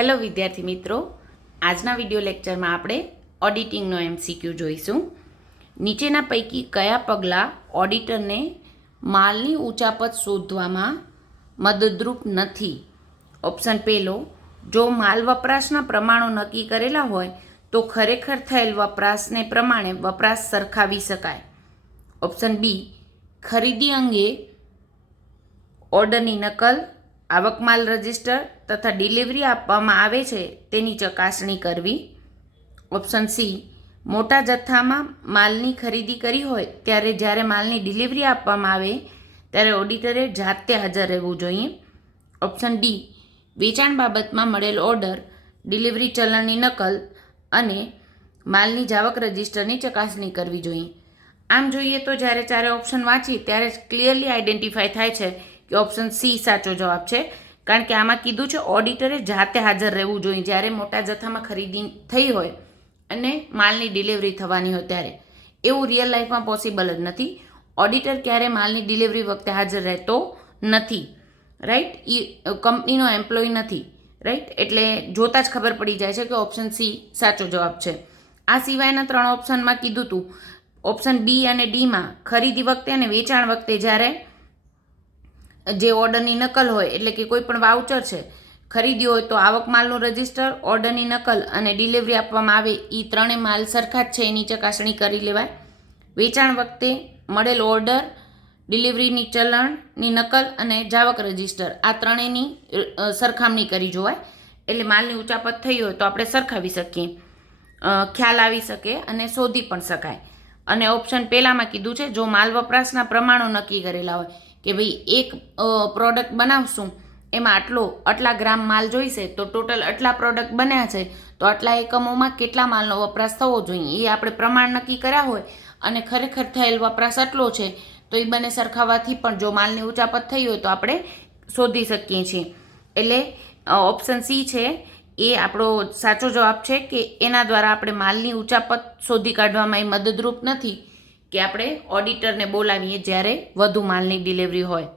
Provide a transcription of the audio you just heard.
Hello વિદ્યાર્થી મિત્રો, આજના વિડીયો લેક્ચરમાં આપણે ઓડિટિંગનો MCQ જોઈશું. નીચેના પૈકી કયા પગલાં ઓડિટરને માલની ઉચાપત શોધવામાં મદદરૂપ નથી? ઓપ્શન પહેલો, જો માલ વપરાશના પ્રમાણો નક્કી કરેલા હોય તો ખરેખર થયેલ વપરાશને પ્રમાણે વપરાશ સરખાવી શકાય. ઓપ્શન બી, ખરીદી અંગે ઓર્ડરની નકલ, આવક માલ રજિસ્ટર તથા ડિલિવરી આપવામાં આવે છે તેની ચકાસણી કરવી. ઓપ્શન સી, મોટા જથ્થામાં માલની ખરીદી કરી હોય ત્યારે જ્યારે માલની ડિલિવરી આપવામાં આવે ત્યારે ઓડિટરે જાતે હાજર રહેવું જોઈએ. ઓપ્શન ડી, વેચાણ બાબતમાં મળેલ ઓર્ડર, ડિલિવરી ચલણની નકલ અને માલની જાવક રજિસ્ટરની ચકાસણી કરવી જોઈએ. આમ જોઈએ તો જ્યારે ચારે ઓપ્શન વાંચી ત્યારે ક્લિયરલી આઈડેન્ટિફાય થાય છે કે ઓપ્શન સી સાચો જવાબ છે, કારણ કે આમાં કીધું છે ઓડિટરે જાતે હાજર રહેવું જોઈએ જ્યારે મોટા જથ્થામાં ખરીદી થઈ હોય અને માલની ડિલિવરી થવાની હોય ત્યારે. એવું રિયલ લાઈફમાં પોસિબલ જ નથી. ઓડિટર ક્યારે માલની ડિલિવરી વખતે હાજર રહેતો નથી, રાઈટ. એ કંપનીનો એમ્પ્લોય નથી, રાઈટ. એટલે જોતાં જ ખબર પડી જાય છે કે ઓપ્શન સી સાચો જવાબ છે. આ સિવાયના 3 ઓપ્શનમાં કીધું હતું, ઓપ્શન બી અને ડીમાં ખરીદી વખતે અને વેચાણ વખતે જ્યારે જે ઓર્ડરની નકલ હોય, એટલે કે કોઈ પણ વાઉચર છે, ખરીદી હોય તો આવક માલનું રજિસ્ટર, ઓર્ડરની નકલ અને ડિલિવરી આપવામાં આવે એ ત્રણેય માલ સરખા જ છે એની ચકાસણી કરી લેવાય. વેચાણ વખતે મળેલ ઓર્ડર, ડિલિવરીની ચલણની નકલ અને જાવક રજિસ્ટર, આ ત્રણેયની સરખામણી કરી જોવાય. એટલે માલની ઉચાપત થઈ હોય તો આપણે સરખાવી શકીએ, ખ્યાલ આવી શકે અને શોધી પણ શકાય. અને ઓપ્શન પહેલામાં કીધું છે, જો માલ વપરાશના પ્રમાણો નક્કી કરેલા હોય કે ભાઈ એક પ્રોડક્ટ બનાવશું એમાં આટલા ગ્રામ માલ જોઈશે તો ટોટલ આટલા પ્રોડક્ટ બન્યા છે તો આટલા એકમોમાં કેટલા માલનો વપરાશ થવો જોઈએ એ આપણે પ્રમાણ નક્કી કર્યા હોય અને ખરેખર થયેલ વપરાશ આટલો છે તો એ બંને સરખાવવાથી પણ જો માલની ઉચાપત થઈ હોય તો આપણે શોધી શકીએ છીએ. એટલે ઓપ્શન સી છે એ આપણો સાચો જવાબ છે કે એના દ્વારા આપણે માલની ઉચાપત શોધી કાઢવામાં એ મદદરૂપ નથી કે આપણે ઓડિટરને બોલાવીએ જ્યારે વધુ માલની ડિલિવરી હોય.